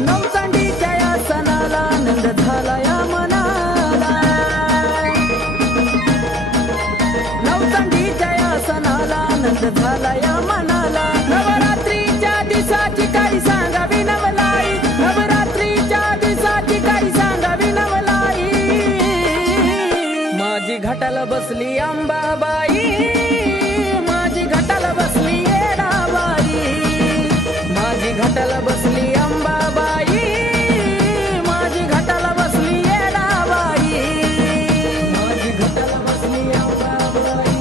नवचांडीच्या या सणाला आनंद झाला या मनाला, नवचांडीच्या या सणाला आनंद झाला या मनाला। नवरात्रीच्या दिवसाची काही सांगावी नवलाई, नवरात्रीच्या दिवसाची काही सांगावी नवलाई। माझी घाटाला बसली अंबाबाई, माझी घाटाला बसली येडाबाई, माझी घाटाला बसली अंबाबाई, माझी घाटाला बसली येडाबाई, माझी घाटाला बसली अंबाबाई,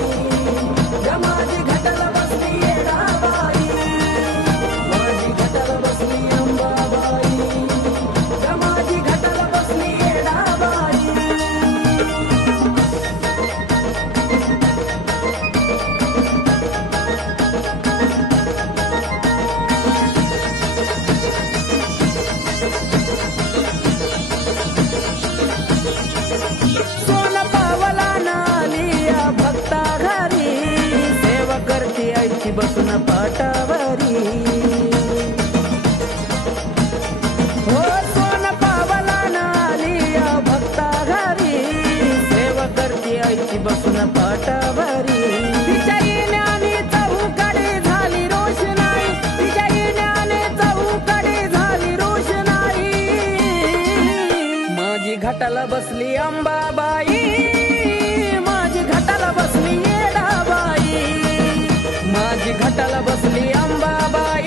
माझी घाटाला बसली येडाबाई, माझी घाटाला बसली अंबाबाई, माझी घाटाला बसली येडाबाई। सोन पावला नालिया भक्ता घरी, सेवा करती आईची बसून पाटावरी। हो सोन पावला नालिया भक्ता घरी, सेवा करती आईची बसून पाटावरी। तिच्या येण्याने चहूकडे झाली रोषणाई, तिच्या येण्याने चहूकडे झाली रोषणाई। माझी घाटाला बसली अंबाबाई, माझी घाटाला बसली येडाबाई, माझी घाटाला बसली अंबाबाई,